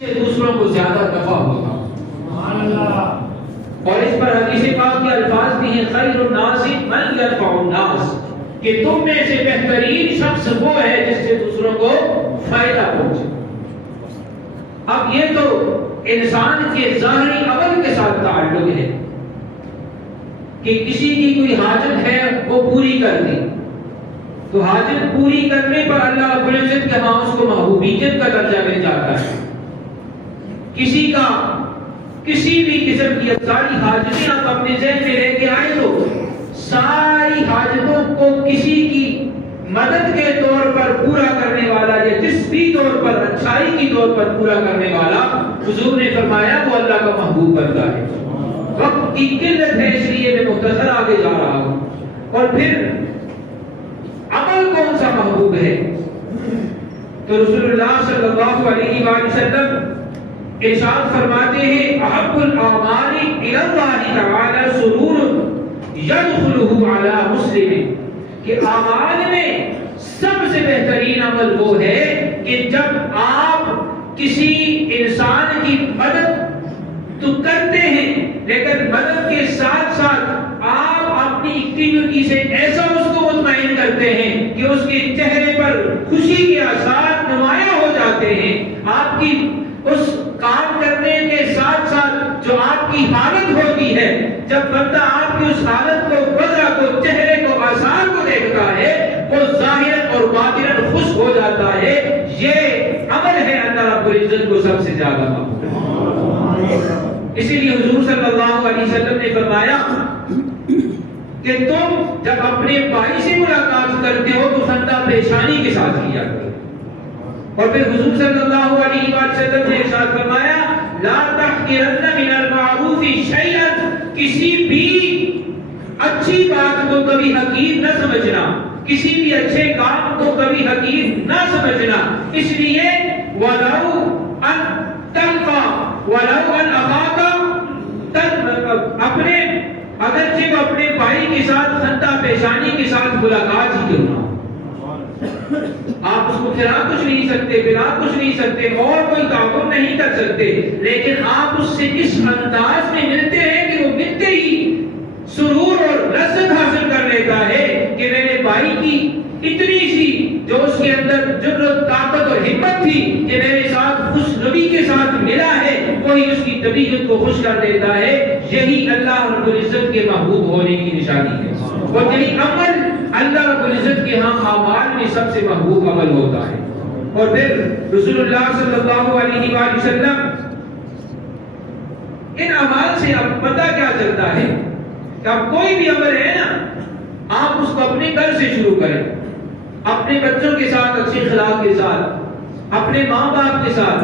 سے دوسروں کو زیادہ نفع ہوگا. اور اس پر حدیث پاک کے الفاظ بھی ہیں خیر الناس من ينفع الناس، کہ تم میں سے بہترین شخص وہ ہے جس سے دوسروں کو فائدہ پہنچے. اب یہ تو انسان کے ظاہری عمل کے ساتھ تعلق ہے کہ کسی کی کوئی حاجت ہے وہ پوری کر دی، تو حاجت پوری کرنے پر اللہ رب العزت کے ہاں اس کو محبوبیت کا درجہ مل جاتا ہے. کسی کا کسی بھی قسم کی ساری حاجتیں آپ اپنے ذہن میں لے کے آئے تو ساری حاجتوں کو کسی کی مدد کے طور پر پورا کرنے والا یا جسمی طور پر اچھائی کی طور پر پورا کرنے والا حضور نے فرمایا وہ اللہ کا محبوب بنتا ہے. وقت کی قلت ہے اس لیے میں مختصر آگے جا رہا ہوں. اور پھر عمل کون سا محبوب ہے؟ تو رسول اللہ صلی اللہ علیہ وآلہ وسلم ارشاد فرماتے ہیں احب الاعمال الی اللہ تعالی سرور یدخلہ علی مسلم، کہ اعمال میں سب سے بہترین عمل وہ ہے کہ جب آپ کسی انسان کی مدد تو کرتے ہیں لیکن مدد کے ساتھ ساتھ آپ اپنی ایکٹیویٹی سے ایسا اس کو مطمئن کرتے ہیں کہ اس کے چہرے پر خوشی کے آثار نمایاں ہو جاتے ہیں. آپ کی اس کام کرنے کے ساتھ ساتھ جو آپ کی حالت ہوتی ہے، جب بندہ آپ کی اس حالت کو، وجہ کو، چہرے کو، آثار کو دیکھتا ہے وہ ظاہراً اور باطناً خوش ہو جاتا ہے. یہ عمل ہے اللہ رب العزت کو سب سے زیادہ محبوب. اسی لیے حضور صلی اللہ علیہ وسلم نے فرمایا کہ تم جب اپنے بھائی سے ملاقات کرتے ہو تو خندہ پیشانی کے ساتھ کیا کرو. اور پھر حضور صلی اللہ علیہ وسلم نے ارشاد فرمایا لا تحقرن من المعروف شیئا، کسی بھی اچھی بات کو کبھی حقیر نہ سمجھنا، کسی بھی اچھے کام کو کبھی حقیر نہ سمجھنا. اس لیے ولو ان تلقى ولو ان اخاك اپنے اگرچہ اپنے بھائی کے ساتھ خندہ پیشانی کے ساتھ ملاقات ہی کرنا. آپ اس کو کھلا کچھ نہیں سکتے، پلا کچھ نہیں سکتے، اور کوئی تعاون نہیں کر سکتے، لیکن آپ اس سے اس انداز میں ملتے ہیں کہ وہ ملتے ہی سرور اور لذت حاصل کر لیتا ہے کہ میرے بھائی کی اتنی سی جو اس کے اندر جرأت، طاقت اور ہمت تھی کہ میرے ساتھ خوش روی کے ساتھ ملا ہے، وہی اس کی طبیعت کو خوش کر دیتا ہے. یہی اللہ رب العزت کے محبوب ہونے کی نشانی ہے. اور یہی عمل اللہ رب العزت کے ہاں اعمال میں سب سے محبوب عمل ہوتا ہے. اور پھر رسول اللہ صلی اللہ علیہ وآلہ وسلم ان اعمال سے اب پتہ کیا چلتا ہے کہ اب کوئی بھی عمل ہے نا، آپ اس کو اپنے گھر سے شروع کریں، اپنے بچوں کے ساتھ اچھے اخلاق کے ساتھ، اپنے ماں باپ کے ساتھ،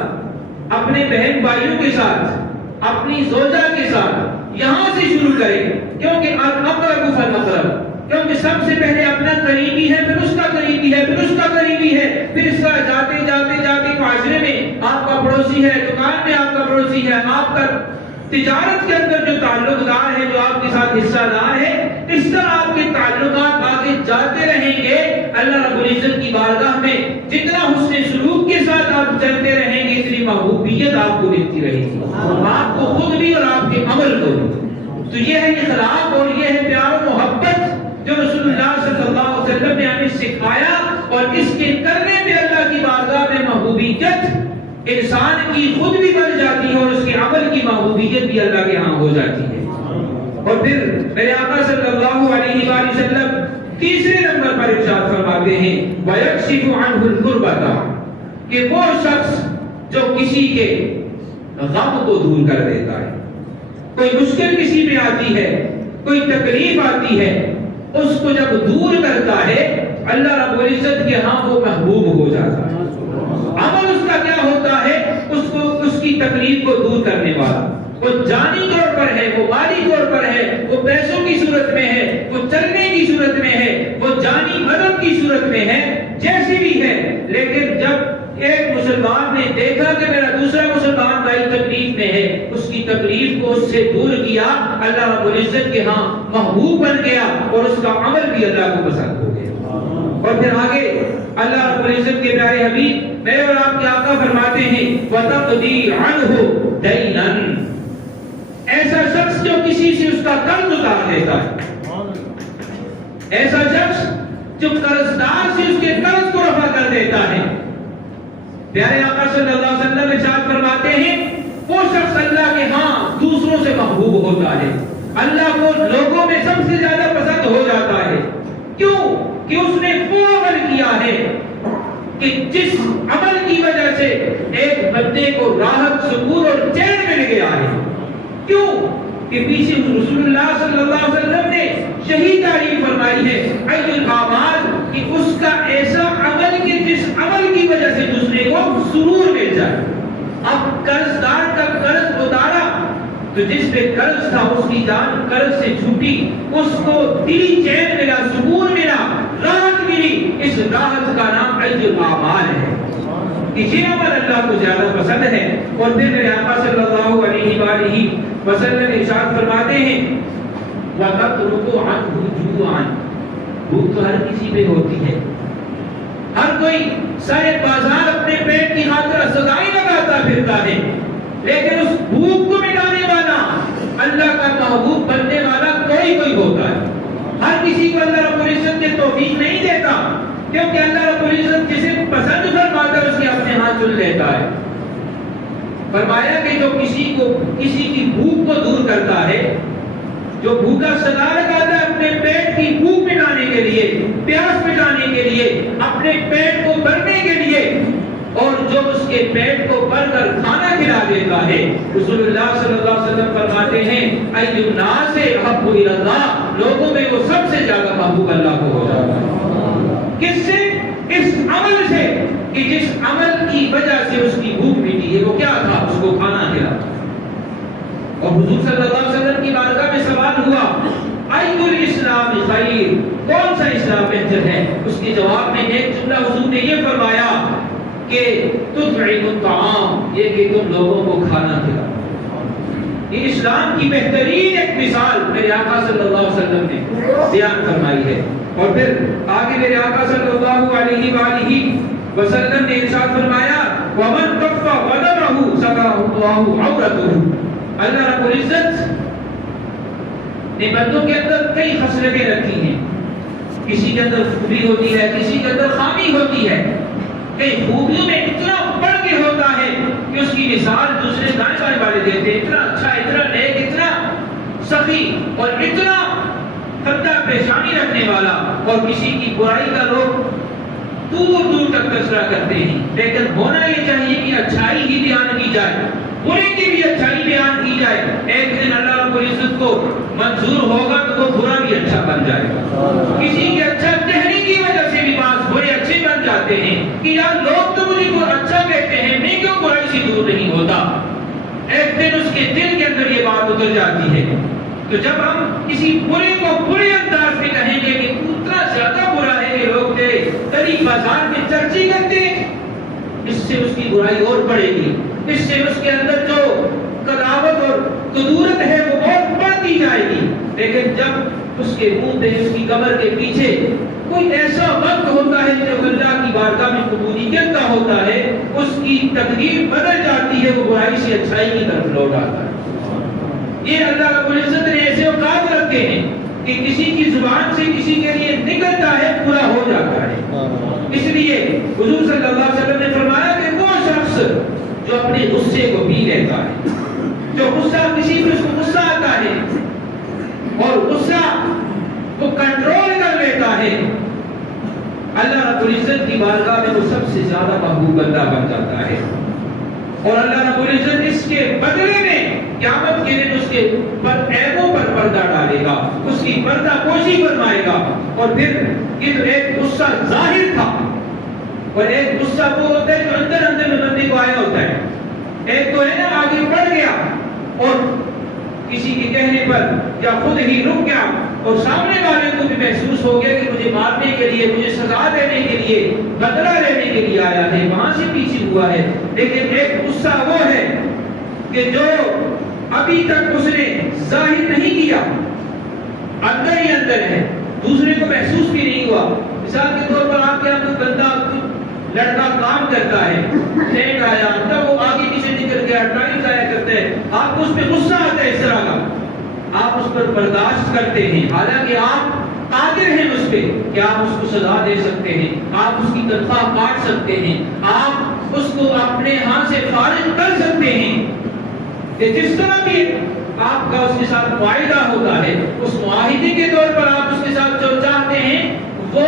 اپنے بہن بھائیوں کے ساتھ، اپنی زوجہ کے ساتھ، یہاں سے شروع کریں. کیونکہ اقرب فالاقرب، کیونکہ سب سے پہلے اپنا قریبی ہے، پھر اس کا قریبی ہے، پھر اس کا قریبی ہے، پھر اس کا جاتے جاتے جاتے معاشرے میں آپ کا پڑوسی ہے، دکان میں آپ کا پڑوسی ہے، آپ کا تجارت کے اندر جو تعلق دار ہے، جو آپ کے ساتھ حصہ دار ہے، اس طرح آپ کے تعلقات آگے جاتے رہیں گے. اللہ رب العزت کی بارگاہ میں جتنا حسن سلوک کے ساتھ آپ چلتے رہیں گے اتنی محبوبیت آپ کو ملتی رہے گی، آپ کو خود بھی اور آپ کے عمل کو بھی. تو یہ ہے اخلاق اور یہ ہے پیار و محبت جو رسول اللہ صلی اللہ علیہ وسلم نے ہمیں سکھایا. اور اس کے کرنے میں اللہ کی بارگاہ میں محبوبیت انسان کی خود بھی بن جاتی ہے اور اس کے عمل کی محبوبیت بھی اللہ کے ہاں ہو جاتی ہے. اور پھر میرے آقا صلی اللہ علیہ وآلہ وسلم تیسرے نمبر پر ارشاد فرماتے ہیں وَيَكْشِفُ عَنْهُ الْكُرْبَةَ، کہ وہ شخص جو کسی کے غم کو دور کر دیتا ہے. کوئی مشکل کسی میں آتی ہے، کوئی تکلیف آتی ہے، اس کو جب دور کرتا ہے اللہ رب العزت کے ہاں وہ محبوب ہو جاتا ہے. عمل اس کا کیا ہوتا ہے؟ اس کی تکلیف کو دور کرنے والا. وہ جانی طور پر ہے، وہ مالی طور پر ہے، وہ پیسوں کی صورت میں ہے، وہ چلنے کی صورت میں ہے، وہ جانی مدد کی صورت میں ہے، جیسی بھی ہے. لیکن جب ایک مسلمان نے دیکھا کہ میرا دوسرا مسلمان بھائی تکلیف میں ہے، اس کی تکلیف کو اس سے دور کیا، اللہ رب العزت کے ہاں محبوب بن گیا اور اس کا عمل بھی اللہ کو پسند ہو گیا. اور پھر آگے اللہ رب العزت کے پیارے حبیب میرے اور آپ کے آقا فرماتے ہیں وَتَقْضِي عَنْهُ دَيْنًا، ایسا شخص جو کسی سے اس کا قرض اتار لیتا ہے، ایسا شخص جو قرضدار سے اس کے قرض کو رفع کر دیتا ہے، پیارے آقا صلی اللہ علیہ وسلم ارشاد فرماتے ہیں وہ شخص اللہ کے ہاں دوسروں سے محبوب ہوتا ہے، اللہ کو لوگوں میں سب سے زیادہ پسند ہو جاتا ہے۔ کیوں؟ کہ اس نے وہ عمل کیا ہے کہ جس عمل کی وجہ سے ایک بندے کو راحت، سکون اور چین مل گیا ہے۔ کیوں؟ کہ پیچھے رسول اللہ صلی اللہ علیہ وسلم نے شہید تعریف فرمائی ہے ای الاعمال، کہ اس کا ایسا عمل کہ جس عمل کی وجہ سے دوسرے کو سرور مل جائے۔ اب قرض دار کا قرض اتارا تو جس پہ قرض تھا اس کی جان قرض سے چھوٹی، اس کو دلی چین ملا، سکون ملا، راحت ملی، اس راحت کا نام ای الاعمال ہے۔ یہ عمل اللہ کو زیادہ پسند ہے۔ اور پھر میرے آقا صلی اللہ علیہ وآلہ وسلم ارشاد فرماتے ہیں وَتَتْرُكُ عَنْهُ جُوعًا، بھوک تو ہر کسی پہ ہوتی ہے، ہر کوئی سارے بازار اپنے پیٹ کی خاطر سزائیں لگاتا پھرتا ہے، لیکن اس بھوک کو مٹانے والا اللہ کا محبوب بننے والا کوئی ہوتا ہے۔ ہر کسی کو اللہ رب العزت نے توفیق نہیں دیتا، کیونکہ اللہ رب العزت جسے پسند فرماتا ہے اس کے اپنے ہاتھ چن لیتا ہے۔ فرمایا کہ جو کسی کی بھوک کو دور کرتا ہے، جو بھوکا سزا لگاتا ہے اپنے پیٹ کی بھوک مٹانے کے لیے، پیاس مٹانے کے لیے، اپنے پیٹ کو بھرنے کے لیے، اور جو اس کے پیٹ کو بھر کر کھانا کھلا دیتا ہے، رسول اللہ صلی اللہ علیہ وسلم فرماتے ہیں ای الناس احب الی اللہ، لوگوں میں وہ سب سے زیادہ محبوب اللہ کو ہو جاتا ہے۔ کس سے؟ اس عمل سے کہ جس عمل کی وجہ سے اس کی بھوک مٹی ہے۔ وہ کیا تھا؟ اس کو کھانا کھلا۔ اور حضور صلی اللہ علیہ وسلم کی بارگاہ میں سوال ہوا ای الاسلام خیر، کون سا اسلام بہتر ہے؟ اس کے جواب میں ایک جملہ حضور نے یہ فرمایا کہ تطعم الطعام، یہ کہ تم لوگوں کو کھانا کھلاؤ۔ یہ اسلام کی بہترین ایک مثال میرے آقا صلی اللہ علیہ وسلم نے بیان فرمائی ہے۔ اور پھر آگے میرے آقا صلی اللہ علیہ وآلہ وسلم نے ارشاد فرمایا وَمَنْ كَفَّ غَضَبَهُ سَتَرَهُ اللَّهُ عَوْرَتَهُ، اللہ رب العزت نے بندوں کے اندر کئی خصلتیں رکھی ہیں، کسی کے اندر خوبی ہوتی ہے، کسی کے اندر خامی ہوتی ہے، کئی خوبیوں میں اتنا بڑھ کے ہوتا ہے کہ اس کی مثال دوسرے دائیں بائیں والے دیتے ہیں، اتنا اچھا، اتنا نیک، اتنا سخی اور اتنا خطہ پیشانی رکھنے والا، اور کسی کی برائی کا لوگ دور دور تک تذکرہ کرتے ہیں، لیکن ہونا یہ چاہیے کہ اچھائی ہی بیان کی جائے، برے کی بھی اچھائی بیان کی جائے۔ ایک دن اللہ رب العزت کو منظور ہوگا تو وہ برا بھی اچھا بن جائے گا۔ کسی کے اچھا کہنے کی وجہ سے بھی بعض برے اچھے بن جاتے ہیں کہ یار لوگ تو مجھے کو اچھا کہتے ہیں، میں کیوں برائی سے دور نہیں ہوتا۔ ایک دن اس کے دل کے اندر یہ بات اتر جاتی ہے۔ تو جب ہم کسی برے کو برے انداز میں کہیں گے کہ اتنا زیادہ برا ہے کہ لوگ تیرے قریب بازار میں چرچی کرتے ہیں، اس سے اس کی برائی اور بڑھے گی، اس سے اس کے اندر جو قداوت اور قدورت ہے وہ اور بڑھتی جائے گی۔ لیکن جب اس کے منہ پہ، اس کی کمر کے پیچھے کوئی ایسا وقت ہوتا ہے جو اللہ کی بارگاہ میں قبولیت کا ہوتا ہے، اس کی تقدیر بدل جاتی ہے، وہ برائی سے اچھائی کی طرف لوٹ آتا ہے۔ یہ اللہ رب العزت نے ایسے اوقات رکھے ہیں کہ کسی کی زبان سے کسی کے لیے نکلتا ہے پورا ہو جاتا ہے۔ اس لیے حضور صلی اللہ علیہ وسلم نے فرمایا کہ وہ شخص جو اپنے غصے کو پی لیتا ہے، جو غصہ کسی پہ اس کو غصہ آتا ہے اور غصہ کو کنٹرول کر لیتا ہے، اللہ رب العزت کی بارگاہ میں وہ سب سے زیادہ محبوب بندہ بن جاتا ہے۔ اور اللہ رب العزت اس کے بدلے میں قیامت کے دن اس کے عیبوں پر پردہ ڈالے گا، اس کی پردہ پوشی فرمائے گا۔ اور پھر یہ تو ایک غصہ ظاہر تھا، اور ایک غصہ وہ ہوتا ہے جو اندر اندر میں بندے کو آیا ہوتا ہے۔ ایک تو ہے نا آگے بڑھ گیا اور کسی کے کہنے پر یا خود ہی رک گیا اور سامنے والے کو بھی محسوس ہو گیا کہ مجھے مارنے کے لیے، مجھے سزا دینے کے لیے، بدلہ لینے کے لیے آیا ہے، وہاں سے پیچھے ہوا ہے۔ لیکن ایک غصہ وہ ہے کہ جو ابھی تک اس نے ظاہر نہیں کیا، اندر ہی اندر ہے، دوسرے کو محسوس بھی نہیں ہوا۔ مثال کے طور پر آپ کے کوئی بندہ لڑکا کام کرتا ہے، لیٹ آیا تب وہ آگے پیچھے نکل گیا، ٹائم ضائع کرتا ہے، آپ کو اس پہ غصہ آتا ہے اس طرح کا، آپ اس پر برداشت کرتے ہیں، حالانکہ آپ قادر ہیں اس پہ کہ آپ اس کو سزا دے سکتے ہیں، آپ اس کی تنخواہ کاٹ سکتے ہیں، آپ اس کو اپنے ہاں سے خارج کر سکتے ہیں، کہ جس طرح بھی آپ کا اس کے ساتھ معاہدہ ہوتا ہے اس معاہدے کے طور پر آپ اس کے ساتھ جو چاہتے ہیں وہ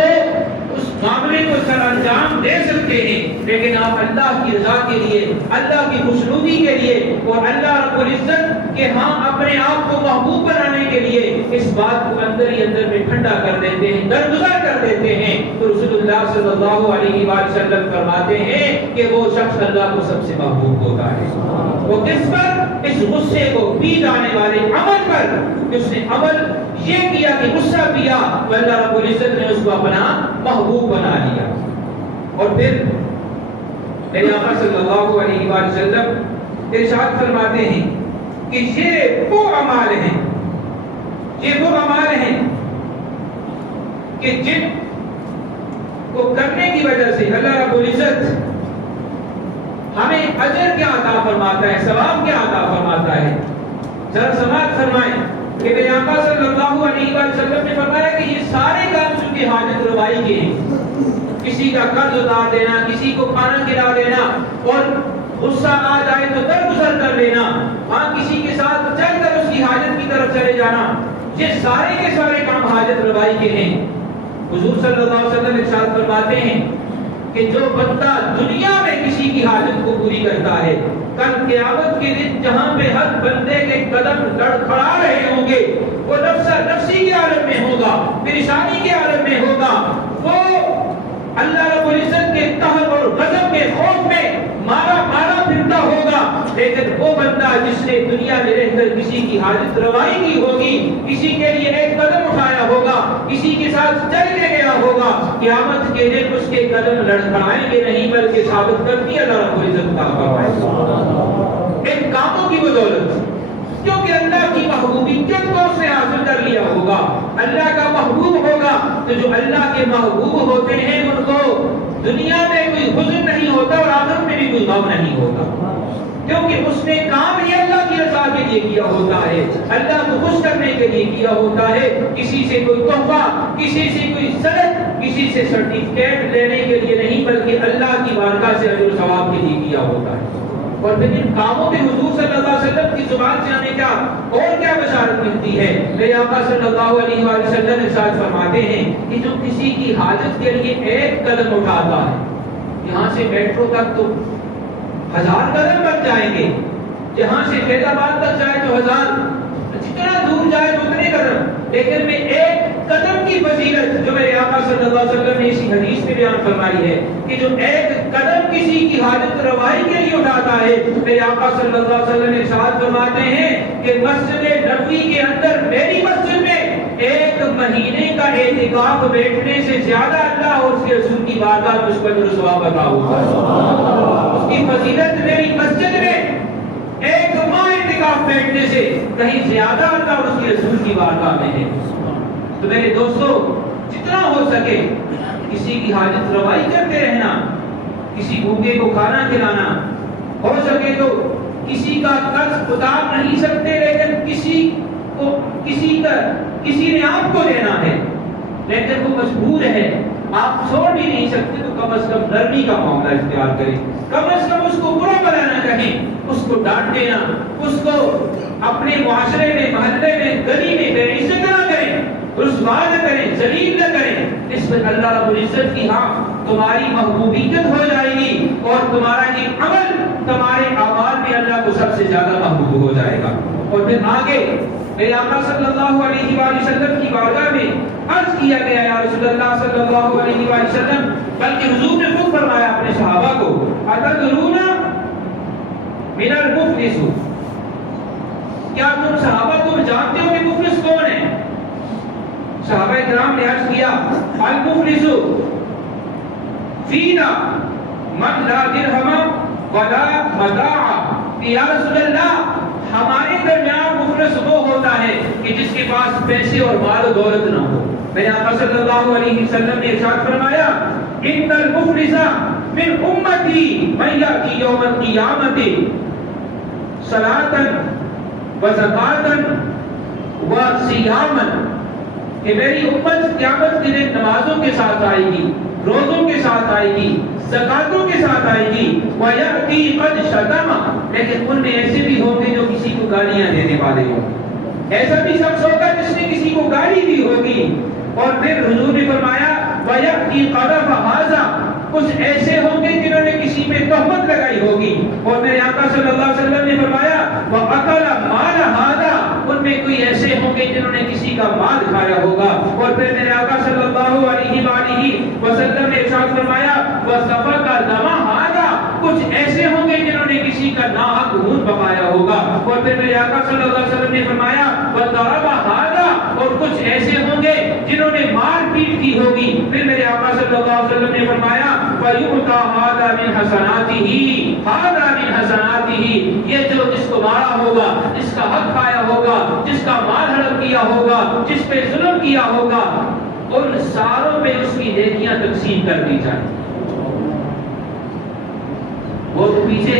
اس معاملے کو سر انجام دے سکتے ہیں، لیکن آپ اللہ کی رضا کے لیے، اللہ کی خوشنودی کے لیے اور اللہ رب العزت کے ہاں اپنے آپ کو محبوب بنانے کے لیے اس بات کو اندر ہی اندر میں ٹھنڈا کر دیتے ہیں، درگزر کر دیتے ہیں، تو رسول اللہ صلی اللہ علیہ وآلہ وسلم فرماتے ہیں کہ وہ شخص اللہ کو سب سے محبوب ہوتا ہے۔ وہ کس پر؟ اس غصے کو پی جانے والے عمل پر، اس نے عمل یہ کیا کہ غصہ پیا، اللہ رب العزت نے اس کو اپنا محبوب بنا لیا۔ اور پھر میرے آقا صلی اللہ علیہ وآلہ وسلم ارشاد فرماتے ہیں کہ یہ وہ اعمال ہیں، یہ وہ اعمال ہیں کہ جن کو کرنے کی وجہ سے اللہ رب العزت ہمیں اجر کیا عطا فرماتا ہے، ثواب کیا عطا فرماتا ہے۔ ذرا سماعت فرمائیں کہ میرے آقا صلی اللہ علیہ وسلم نے فرمایا کہ یہ سارے کام جو کہ حاجت روائی کے ہیں، کسی کا قرض اتار دینا، کسی کو کھانا کھلا دینا اور غصہ آ جائے تو درگزر کر لینا، ہاں کسی کے ساتھ چل کر اس کی حاجت کی طرف چلے جانا، یہ سارے کے سارے کام حاجت روائی کے ہیں۔ حضور صلی اللہ علیہ وسلم ارشاد فرماتے ہیں کہ جو بندہ دنیا میں کسی کی حاجت کو پوری کرتا ہے، کل قیامت کے دن جہاں پہ ہر بندے کے قدم لڑکھڑا رہے ہوں گے، وہ نفسی کے عالم میں ہوگا، پریشانی کے عالم میں ہوگا، وہ اللہ رب العزت کے قہر اور غضب کے خوف میں مارا پھرتا ہوگا، لیکن وہ بندہ جس نے دنیا میں رہ کر کسی کی حاجت روائی کی ہوگی، کسی کے لیے ایک قدم اٹھایا ہوگا، کسی کے ساتھ چل کے گیا ہوگا، قیامت کے دن اس کے قدم لڑکھڑائیں گے نہیں بلکہ ثابت کرتی اللہ رب العزت کا فرمائے ان کاموں کی بدولت، کیونکہ اللہ کی محبوبیت کو اس نے حاصل کر لیا ہوگا، اللہ کا محبوب ہوگا، تو جو اللہ کے محبوب ہوتے ہیں ان کو دنیا میں کوئی حزن نہیں ہوتا اور آخرت میں بھی کوئی غم نہیں ہوتا، کیونکہ اس نے کام ہی اللہ کی رضا کے لیے کیا ہوتا ہے، اللہ کو خوش کرنے کے لیے کیا ہوتا ہے، کسی سے کوئی تحفہ، کسی سے کوئی صدق، کسی سے سرٹیفکیٹ لینے کے لیے نہیں بلکہ اللہ کی بارگاہ سے اجر و ثواب کے لیے کیا ہوتا ہے۔ اور پھر ان کاموں میں حضور صلی اللہ علیہ وسلم کی زبان سے ہمیں کیا بشارت ملتی ہے؟ میرے آقا صلی اللہ علیہ وآلہ وسلم ارشاد فرماتے ہیں کہ جو کسی کی حاجت کے لیے ایک قدم اٹھاتا ہے، یہاں سے میٹرو تک تو 1000 قدم بن جائیں گے، یہاں سے فیض آباد تک جائے تو 1000، جتنا دور جائے اتنے قدم، لیکن میں ایک قدم کی فضیلت جو میرے آقا صلی اللہ علیہ وسلم نے اسی حدیث میں بیان فرمائی ہے کہ جو ایک قدم کسی کی حاجت روائی کے لیے اٹھاتا ہے، میرے آقا صلی اللہ علیہ وسلم نے ارشاد فرماتے ہیں کہ مسجد نبوی کے اندر میری مسجد میں ایک مہینے کا اعتکاف بیٹھنے سے زیادہ اللہ اور اس کے رسول کی بارگاہ میں اس پر ثواب عطا ہوتا ہے۔ اس کی فضیلت میری مسجد میں ایک ماہ اعتکاف بیٹھنے سے کہیں زیادہ اللہ اور اس کے رسول کی بارگاہ میں ہے۔ تو میرے دوستو، جتنا ہو سکے کسی کی حاجت روائی کرتے رہنا، کسی بھوکے کو کھانا کھلانا، ہو سکے تو کسی کا قرض اتار نہیں سکتے لیکن کسی نے آپ کو دینا ہے لیکن وہ مجبور ہے، آپ چھوڑ بھی نہیں سکتے، تو کم از کم نرمی کا معاملہ اختیار کریں، کم از کم اس کو برا بھلا نہ کہیں، اس کو ڈانٹ دینا، اس کو اپنے معاشرے میں، محلے میں، گلی میں بے عزت نہ کریں، رسوا نہ کریں، ذلیل نہ کریں، اس پر اللہ رب العزت کی ہاں تمہاری محبوبیت ہو جائے گی اور تمہارا یہ عمل تمہارے اعمال میں اللہ کو سب سے زیادہ محبوب ہو جائے گا۔ اور پھر آگے میرے آقا صلی اللہ علیہ وآلہ وسلم کی بارگاہ میں عرض کیا گیا، یا رسول اللہ صلی اللہ علیہ وآلہ وسلم، بلکہ حضور نے خود فرمایا اپنے صحابہ کو، اتدرون من المفلس، کیا تم صحابہ تم جانتے ہو کہ مفلس کون ہے؟ صحابہ کرام نے عرض کیا، المفلس فینا من لا درہم ولا متاع، یا رسول اللہ ہمارے درمیان مفلس وہ ہوتا ہے کہ جس کے پاس پیسے اور مال و دولت نہ ہو، میرے آقا صلی اللہ علیہ وسلم نے ارشاد فرمایا ان المفلس من امتی من یاتی یوم القیامت صلاۃ وزکاۃ وصیاما، کہ میری امت قیامت کے دن نمازوں کے ساتھ آئے گی، روزوں کے ساتھ آئے گی، زکاتوں کے ساتھ آئے گی، وَيَأْتِي قَدْ شَتَمَ، لیکن ان میں ایسے بھی ہوں گے جو کسی کو گالیاں دینے والے ہوں، ایسا بھی شخص ہوگا جس نے کسی کو گالی دی ہوگی۔ اور پھر حضور نے فرمایا وَيَأْتِي قَذَفَ هَذَا، کچھ ایسے ہوں گے جنہوں نے کسی پہ تہمت لگائی ہوگی، اور میرے آقا صلی اللہ علیہ وسلم نے فرمایا وَأَكَلَ مَالَ هَذَا، ان میں کوئی ایسے ہوں گے جنہوں نے کسی کا مال کھایا ہوگا، اور پھر میرے آقا صلی اللہ علیہ وآلہ وسلم نے ارشاد فرمایا وَسَفَكَ دَمَ هَذَا، کچھ ایسے ہوں گے جنہوں نے کسی کا ناحق خون بہایا ہوگا، اور پھر میرے آقا صلی اللہ علیہ وسلم نے فرمایا وَضَرَبَ هَذَا، اور کچھ ایسے ہوں گے جنہوں نے مار پیٹ کی ہوگی، پھر میرے آقا صلی اللہ علیہ وسلم نے فرمایا وَيُؤْتَى هَذَا مِنْ حَسَنَاتِهِ هَذَا مِنْ حَسَنَاتِهِ، یہ جو جس کو مارا ہوگا، جس کا حق کھایا ہوگا، جس کا مال ہڑپ کیا ہوگا، جس پہ ظلم کیا ہوگا، ان ساروں پہ اس کی نیکیاں تقسیم کر دی جائیں۔ وہ تو پیچھے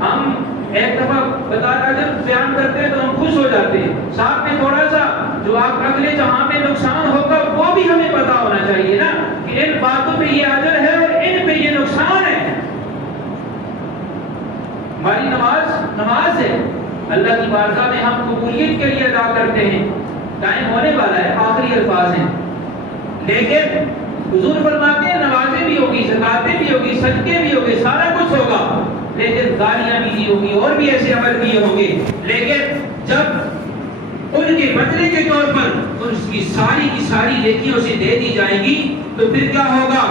ہم ایک دفعہ بتانا جب بیان کرتے ہیں تو ہم خوش ہو جاتے ہیں، ساتھ میں تھوڑا سا جو آپ اگلے جہاں میں نقصان ہوگا وہ بھی ہمیں پتا ہونا چاہیے نا، کہ ان باتوں پہ یہ اجر ہے اور ان پہ یہ نقصان ہے۔ ہماری نماز ہے، اللہ کی بارگاہ میں ہم قبولیت کے لیے ادا کرتے ہیں، ٹائم ہونے والا ہے، آخری الفاظ ہیں، لیکن حضور فرماتے ہیں نمازیں بھی ہوگی، زکاتیں بھی ہوگی، صدقے بھی ہوگی، سارا کچھ ہوگا، لیکن گالیاں بھی دی ہوگی اور بھی ایسے عمل بھی ہوں گے، لیکن جب ان کے بدلے کے طور پر اس کی ساری نیکیوں سے دے دی جائیں گی تو پھر کیا ہوگا؟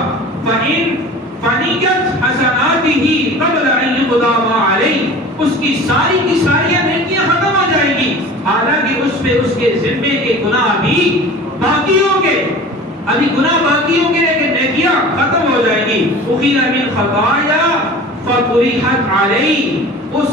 فَإِن فَنِيَتْ حَسَنَاتِهِ قَبْلَ أَن يُقْضَى مَا عَلَيْهِ، اس کی ساری نیکیاں ختم ہو جائیں گی، حالانکہ اس پہ اس کے ذمے کے گناہ بھی باقی ہوں گے، ابھی گناہ باقی ہوں گے لیکن نیکیاں ختم ہو جائیں گی۔ اُخِذَ مِنْ خَطَايَا فَطُرِحَتْ عَلَيْهِ، اس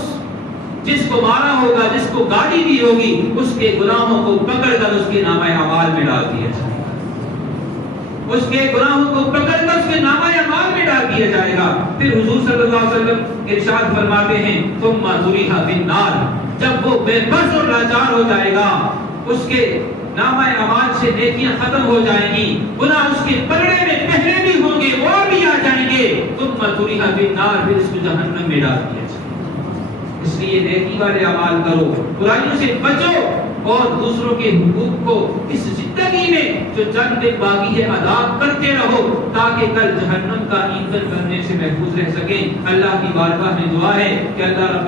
جس کو مارا ہوگا، جس کو گالی دی ہوگی، اس کے گناہوں کو پکڑ کر اس کے نامہ اعمال میں ڈال دیا جائے گا، اس کے گناہوں کو پکڑ کر اس کے نامہ اعمال میں ڈال دیا جائے گا۔ پھر حضور صلی اللہ علیہ وسلم ارشاد فرماتے ہیں ثُمَّ طُرِحَ فِي النَّارِ، جب وہ بے بس اور لاچار ہو جائے گا، اس کے نامہ اعمال سے نیکیاں ختم ہو جائیں گی، گناہ اس کے پلڑے میں پہلے بھی ہوں گے اور بھی آ جائیں گے، ثُمَّ طُرِحَ فِي النَّارِ، پھر اس کو جہنم میں ڈال دیا جائے گا۔ اس لیے نیکی والے اعمال کرو، برائیوں سے بچو، اور دوسروں کے حقوق کو اس زندگی میں جو چند دن باقی ہے ادا کرتے رہو، تاکہ کل جہنم کا ایندھن بننے سے محفوظ رہ سکیں۔ اللہ کی بارگاہ میں دعا ہے کہ اللہ رب